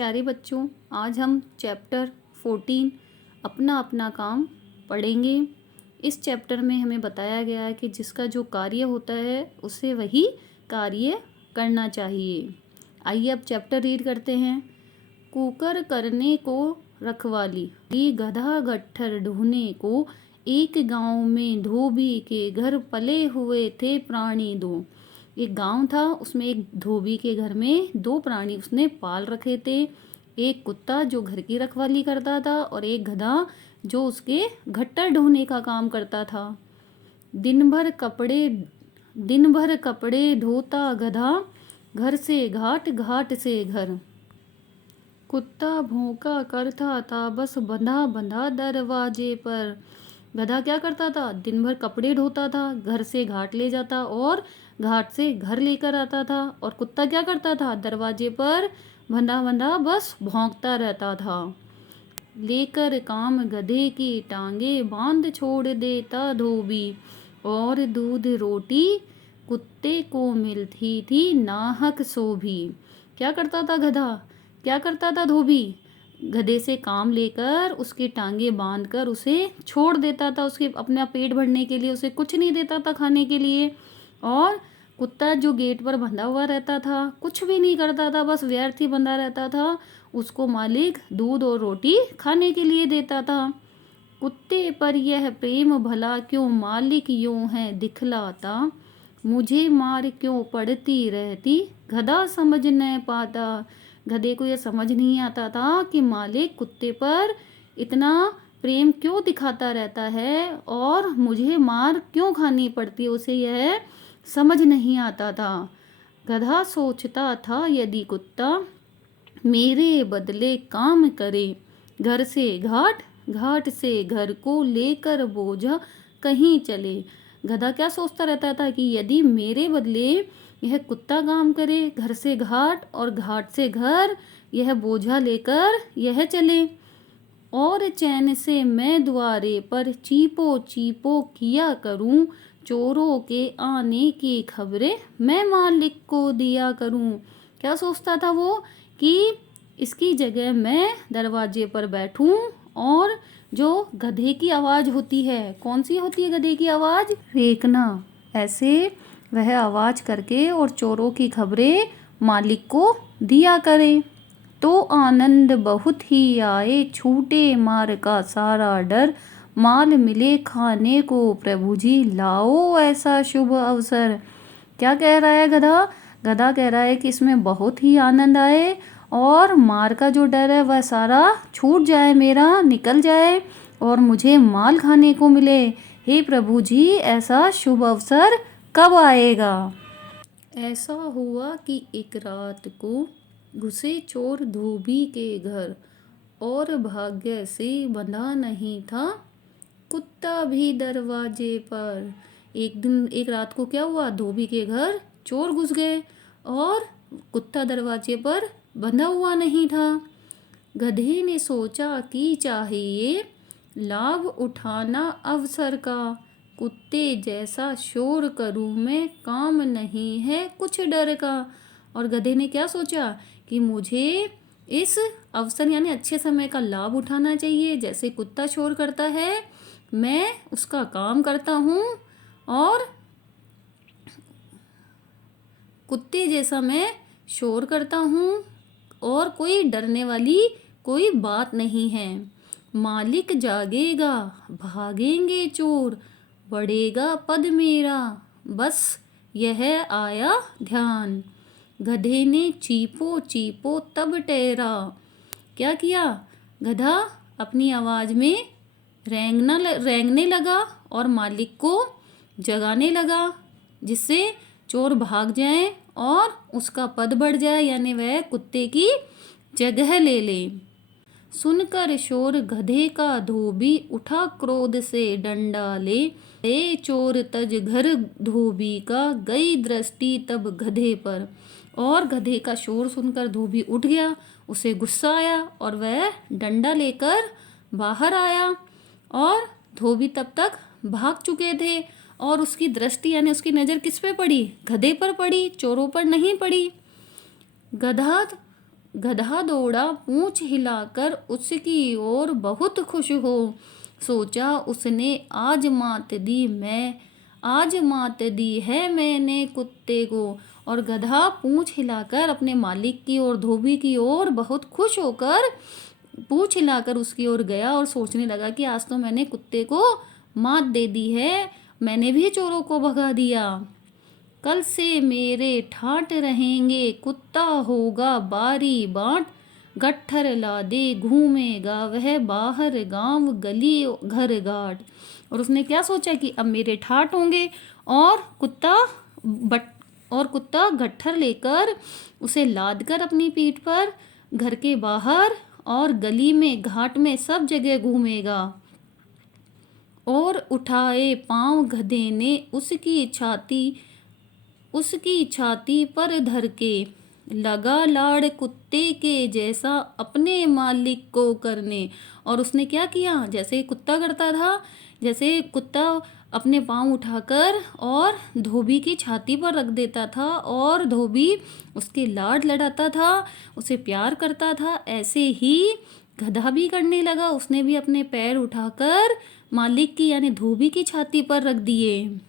प्यारे बच्चों, आज हम चैप्टर 14 अपना अपना काम पढ़ेंगे। इस चैप्टर में हमें बताया गया है कि जिसका जो कार्य होता है उसे वही कार्य करना चाहिए। आइए अब चैप्टर रीड करते हैं। कुकर करने को रखवाली, ये गधा गट्ठर ढूंढने को, एक गांव में धोबी के घर पले हुए थे प्राणी दो। एक गांव था, उसमें एक धोबी के घर में दो प्राणी उसने पाल रखे थे। एक कुत्ता जो घर की रखवाली करता था और एक गधा जो उसके गट्ठर ढोने का काम करता था। दिन भर कपड़े ढोता गधा, घर से घाट घाट से घर। कुत्ता भौंका करता था बस बंधा बंधा दरवाजे पर। गधा क्या करता था? दिन भर कपड़े ढोता था, घर से घाट ले जाता और घाट से घर लेकर आता था। और कुत्ता क्या करता था? दरवाजे पर बंधा बंधा बस भौंकता रहता था। लेकर काम गधे की टांगे, बांध छोड़ देता धोबी, और दूध रोटी कुत्ते को मिलती थी नाहक सो भी। क्या करता था गधा? क्या करता था धोबी? गधे से काम लेकर उसकी टांगे बांधकर उसे छोड़ देता था, उसके अपना पेट भरने के लिए। उसे कुछ नहीं देता था खाने के लिए। और कुत्ता जो गेट पर बंधा हुआ रहता था, कुछ भी नहीं करता था, बस व्यर्थ ही बंधा रहता था। उसको मालिक दूध और रोटी खाने के लिए देता था। कुत्ते पर यह प्रेम भला क्यों मालिक यूं है दिखलाता, मुझे मार क्यों पड़ती रहती गधा समझ न पाता। गधे को यह समझ नहीं आता था कि मालिक कुत्ते पर इतना प्रेम क्यों दिखाता रहता है और मुझे मार क्यों खानी पड़ती है, उसे यह समझ नहीं आता था। गधा सोचता था यदि कुत्ता मेरे बदले काम करे, घर से घाट घाट से घर को लेकर बोझा कहीं चले। गधा क्या सोचता रहता था कि यदि मेरे बदले यह कुत्ता काम करे, घर से घाट और घाट से घर, यह बोझा लेकर यह चले, और चैन से मैं द्वारे पर चीपो चीपो किया करूं, चोरों के आने की खबरें मैं मालिक को दिया करूं। क्या सोचता था वो? कि इसकी जगह मैं दरवाजे पर बैठूं और जो गधे की आवाज़ होती है, कौन सी होती है गधे की आवाज़? फेंकना। ऐसे वह आवाज़ करके और चोरों की खबरें मालिक को दिया करे तो आनंद बहुत ही आए, छूटे मार का सारा डर, माल मिले खाने को प्रभु जी लाओ ऐसा शुभ अवसर। क्या कह रहा है गधा? गधा कह रहा है कि इसमें बहुत ही आनंद आए और मार का जो डर है वह सारा छूट जाए, मेरा निकल जाए और मुझे माल खाने को मिले। हे प्रभु जी, ऐसा शुभ अवसर कब आएगा? ऐसा हुआ कि एक रात को घुसे चोर धोबी के घर, और भाग्य से बंधा नहीं था कुत्ता भी दरवाजे पर। एक रात को क्या हुआ? धोबी के घर चोर घुस गए और कुत्ता दरवाजे पर बंधा हुआ नहीं था। गधे ने सोचा कि चाहिए लाभ उठाना अवसर का, कुत्ते जैसा शोर करूं मैं, काम नहीं है कुछ डर का। और गधे ने क्या सोचा कि मुझे इस अवसर यानी अच्छे समय का लाभ उठाना चाहिए। जैसे कुत्ता शोर करता है, मैं उसका काम करता हूँ और कुत्ते जैसा मैं शोर करता हूँ और कोई डरने वाली कोई बात नहीं है। मालिक जागेगा, भागेंगे चोर, बढ़ेगा पद मेरा, बस यह आया ध्यान। गधे ने चीपो चीपो तब ठहरा। क्या किया? गधा अपनी आवाज़ में रेंगने लगा और मालिक को जगाने लगा, जिससे चोर भाग जाए और उसका पद बढ़ जाए, यानी वह कुत्ते की जगह ले ले। सुनकर शोर गधे का धोबी उठा क्रोध से डंडा ले, चोर तज घर धोबी का, गई दृष्टि तब गधे पर। और गधे का शोर सुनकर धोबी उठ गया, उसे गुस्सा आया और वह डंडा लेकर बाहर आया। और धोबी तब तक भाग चुके थे और उसकी दृष्टि यानी उसकी नज़र किस पे पड़ी? गधे पर पड़ी, चोरों पर नहीं पड़ी। गधा गधा दौड़ा पूंछ हिलाकर उसकी ओर बहुत खुश हो। सोचा उसने आज मात दी है मैंने कुत्ते को। और गधा पूंछ हिलाकर अपने मालिक की ओर, धोबी की ओर बहुत खुश होकर पूंछ हिलाकर उसकी ओर गया और सोचने लगा कि आज तो मैंने कुत्ते को मात दे दी है, मैंने भी चोरों को भगा दिया। कल से मेरे ठाट रहेंगे, कुत्ता होगा बारी बाट। गट्ठर लादे घूमेगा वह बाहर गांव गली घर घाट। और उसने क्या सोचा कि अब मेरे ठाट होंगे और कुत्ता गट्ठर लेकर उसे लाद कर अपनी पीठ पर घर के बाहर और गली में घाट में सब जगह घूमेगा। और उठाए पांव गधे ने उसकी छाती पर धर के, लगा लाड़ कुत्ते के जैसा अपने मालिक को करने। और उसने क्या किया, जैसे कुत्ता करता था, जैसे कुत्ता अपने पांव उठाकर और धोबी की छाती पर रख देता था और धोबी उसके लाड लड़ाता था, उसे प्यार करता था, ऐसे ही गधा भी करने लगा। उसने भी अपने पैर उठाकर मालिक की यानी धोबी की छाती पर रख दिए।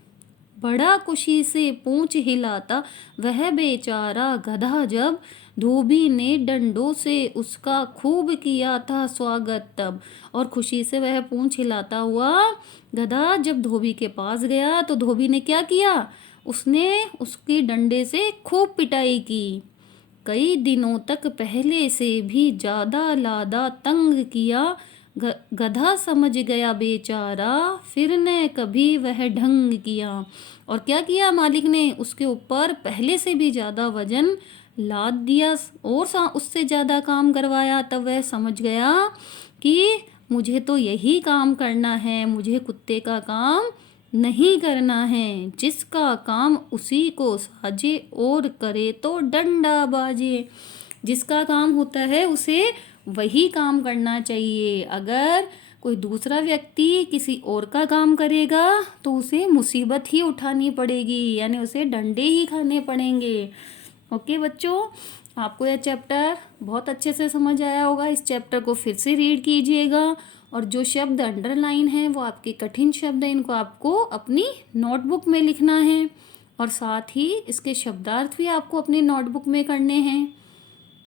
बड़ा खुशी से पूंछ हिलाता वह बेचारा गधा, जब धोबी ने डंडों से उसका खूब किया था स्वागत तब। और खुशी से वह पूंछ हिलाता हुआ गधा जब धोबी के पास गया तो धोबी ने क्या किया, उसने उसकी डंडे से खूब पिटाई की। कई दिनों तक पहले से भी ज़्यादा लादा तंग किया। गधा समझ गया बेचारा, फिर न कभी वह ढंग किया। और क्या किया, मालिक ने उसके ऊपर पहले से भी ज़्यादा वजन लाद दिया और उससे ज़्यादा काम करवाया। तब वह समझ गया कि मुझे तो यही काम करना है, मुझे कुत्ते का काम नहीं करना है। जिसका काम उसी को साजे और करे तो डंडा बाजे। जिसका काम होता है उसे वही काम करना चाहिए। अगर कोई दूसरा व्यक्ति किसी और का काम करेगा तो उसे मुसीबत ही उठानी पड़ेगी, यानी उसे डंडे ही खाने पड़ेंगे। ओके बच्चों, आपको यह चैप्टर बहुत अच्छे से समझ आया होगा। इस चैप्टर को फिर से रीड कीजिएगा और जो शब्द अंडरलाइन है वो आपके कठिन शब्द हैं, इनको आपको अपनी नोटबुक में लिखना है और साथ ही इसके शब्दार्थ भी आपको अपनी नोटबुक में करने हैं।